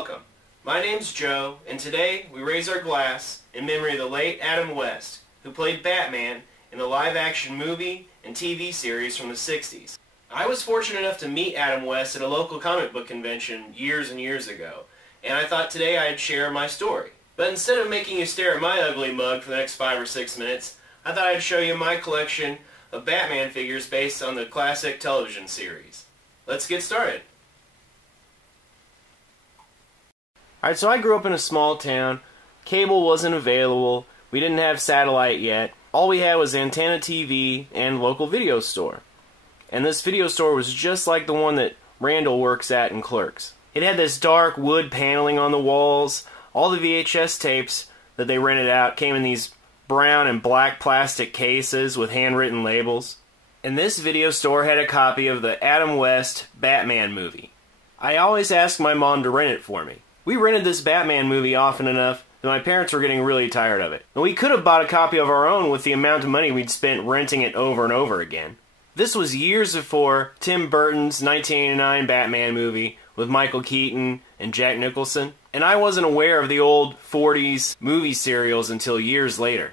Welcome. My name's Joe, and today we raise our glass in memory of the late Adam West, who played Batman in the live-action movie and TV series from the 60s. I was fortunate enough to meet Adam West at a local comic book convention years and years ago, and I thought today I'd share my story. But instead of making you stare at my ugly mug for the next 5 or 6 minutes, I thought I'd show you my collection of Batman figures based on the classic television series. Let's get started. Alright, so I grew up in a small town. Cable wasn't available. We didn't have satellite yet. All we had was antenna TV and local video store. And this video store was just like the one that Randall works at in Clerks. It had this dark wood paneling on the walls. All the VHS tapes that they rented out came in these brown and black plastic cases with handwritten labels. And this video store had a copy of the Adam West Batman movie. I always asked my mom to rent it for me. We rented this Batman movie often enough that my parents were getting really tired of it. And we could have bought a copy of our own with the amount of money we'd spent renting it over and over again. This was years before Tim Burton's 1989 Batman movie with Michael Keaton and Jack Nicholson. And I wasn't aware of the old 40s movie serials until years later.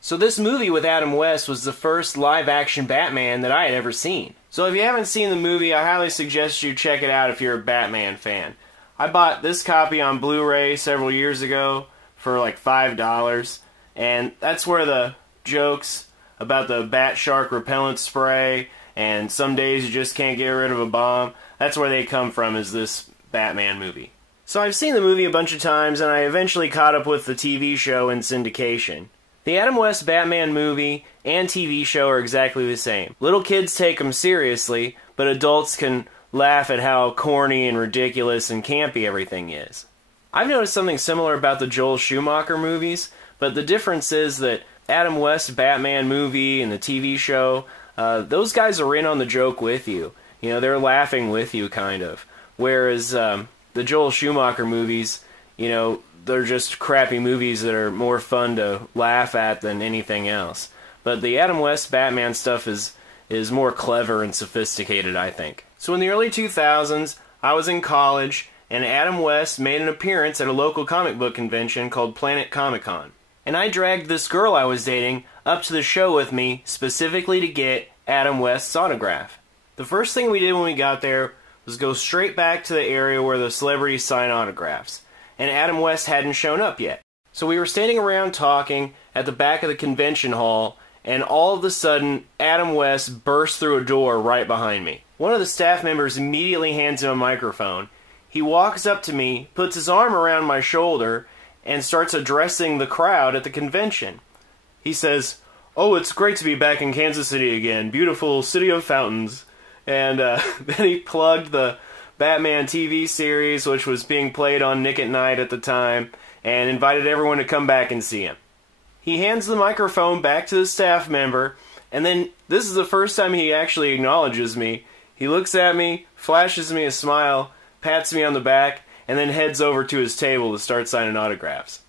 So this movie with Adam West was the first live-action Batman that I had ever seen. So if you haven't seen the movie, I highly suggest you check it out if you're a Batman fan. I bought this copy on Blu-ray several years ago for like $5, and that's where the jokes about the bat shark repellent spray and some days you just can't get rid of a bomb, that's where they come from, is this Batman movie. So I've seen the movie a bunch of times, and I eventually caught up with the TV show in syndication. The Adam West Batman movie and TV show are exactly the same. Little kids take them seriously, but adults can laugh at how corny and ridiculous and campy everything is. I've noticed something similar about the Joel Schumacher movies, but the difference is that Adam West's Batman movie and the TV show, those guys are in on the joke with you. You know, they're laughing with you, kind of. Whereas the Joel Schumacher movies, you know, they're just crappy movies that are more fun to laugh at than anything else. But the Adam West Batman stuff is more clever and sophisticated, I think. So in the early 2000s, I was in college, and Adam West made an appearance at a local comic book convention called Planet Comic Con. And I dragged this girl I was dating up to the show with me specifically to get Adam West's autograph. The first thing we did when we got there was go straight back to the area where the celebrities sign autographs. And Adam West hadn't shown up yet. So we were standing around talking at the back of the convention hall, and all of a sudden, Adam West burst through a door right behind me. One of the staff members immediately hands him a microphone. He walks up to me, puts his arm around my shoulder, and starts addressing the crowd at the convention. He says, "Oh, it's great to be back in Kansas City again. Beautiful city of fountains." And then he plugged the Batman TV series, which was being played on Nick at Night at the time, and invited everyone to come back and see him. He hands the microphone back to the staff member, and then this is the first time he actually acknowledges me. He looks at me, flashes me a smile, pats me on the back, and then heads over to his table to start signing autographs.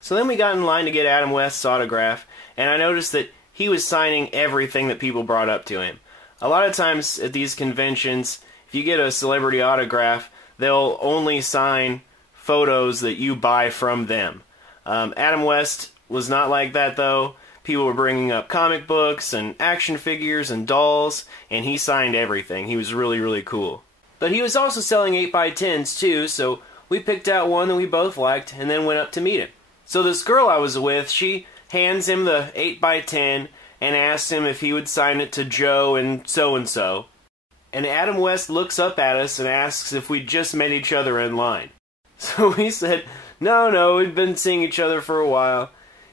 So then we got in line to get Adam West's autograph, and I noticed that he was signing everything that people brought up to him. A lot of times at these conventions, if you get a celebrity autograph, they'll only sign photos that you buy from them. Adam West was not like that, though. People were bringing up comic books and action figures and dolls, and he signed everything. He was really, really cool. But he was also selling 8x10s too, so we picked out one that we both liked and then went up to meet him. So this girl I was with, she hands him the 8x10 and asks him if he would sign it to Joe and so. And Adam West looks up at us and asks if we'd just met each other in line. So we said, no, we'd been seeing each other for a while.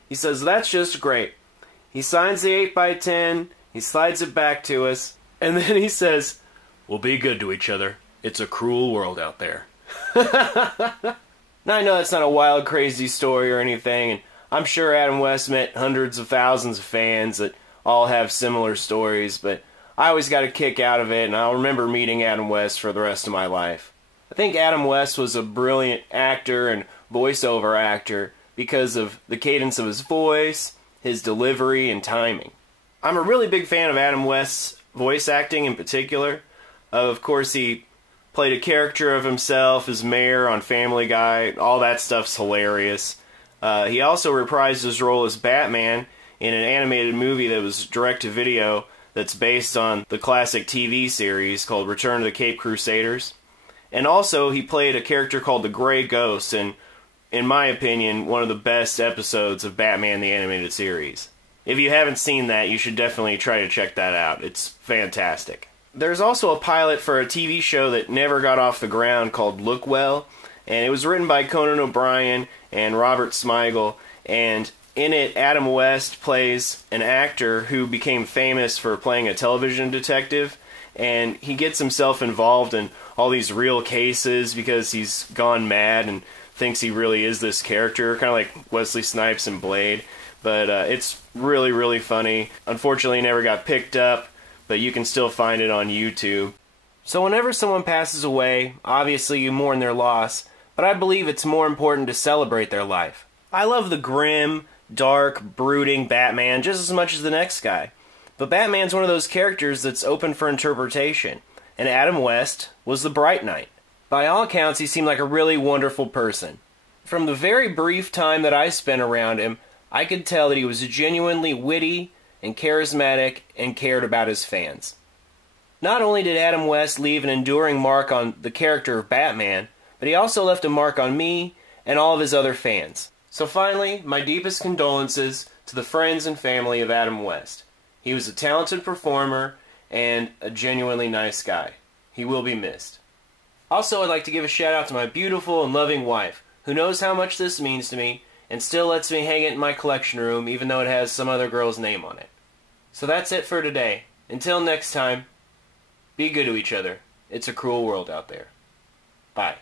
He says, "That's just great." He signs the 8x10, he slides it back to us, and then he says, "We'll be good to each other. It's a cruel world out there." Now I know that's not a wild, crazy story or anything, and I'm sure Adam West met hundreds of thousands of fans that all have similar stories, but I always got a kick out of it, and I'll remember meeting Adam West for the rest of my life. I think Adam West was a brilliant actor and voiceover actor because of the cadence of his voice, his delivery, and timing. I'm a really big fan of Adam West's voice acting in particular. Of course, he played a character of himself as Mayor on Family Guy. All that stuff's hilarious. He also reprised his role as Batman in an animated movie that was direct-to-video that's based on the classic TV series called Return of the Caped Crusaders. And also, he played a character called the Grey Ghost, and in my opinion, one of the best episodes of Batman the Animated Series. If you haven't seen that, you should definitely try to check that out. It's fantastic. There's also a pilot for a TV show that never got off the ground called Look Well, and it was written by Conan O'Brien and Robert Smigel, and in it, Adam West plays an actor who became famous for playing a television detective, and he gets himself involved in all these real cases because he's gone mad and thinks he really is this character, kind of like Wesley Snipes in Blade. But it's really, really funny. Unfortunately, it never got picked up, but you can still find it on YouTube. So whenever someone passes away, obviously you mourn their loss, but I believe it's more important to celebrate their life. I love the grim, dark, brooding Batman just as much as the next guy. But Batman's one of those characters that's open for interpretation, and Adam West was the Bright Knight. By all accounts, he seemed like a really wonderful person. From the very brief time that I spent around him, I could tell that he was genuinely witty and charismatic and cared about his fans. Not only did Adam West leave an enduring mark on the character of Batman, but he also left a mark on me and all of his other fans. So finally, my deepest condolences to the friends and family of Adam West. He was a talented performer and a genuinely nice guy. He will be missed. Also, I'd like to give a shout out to my beautiful and loving wife, who knows how much this means to me and still lets me hang it in my collection room even though it has some other girl's name on it. So that's it for today. Until next time, be good to each other. It's a cruel world out there. Bye.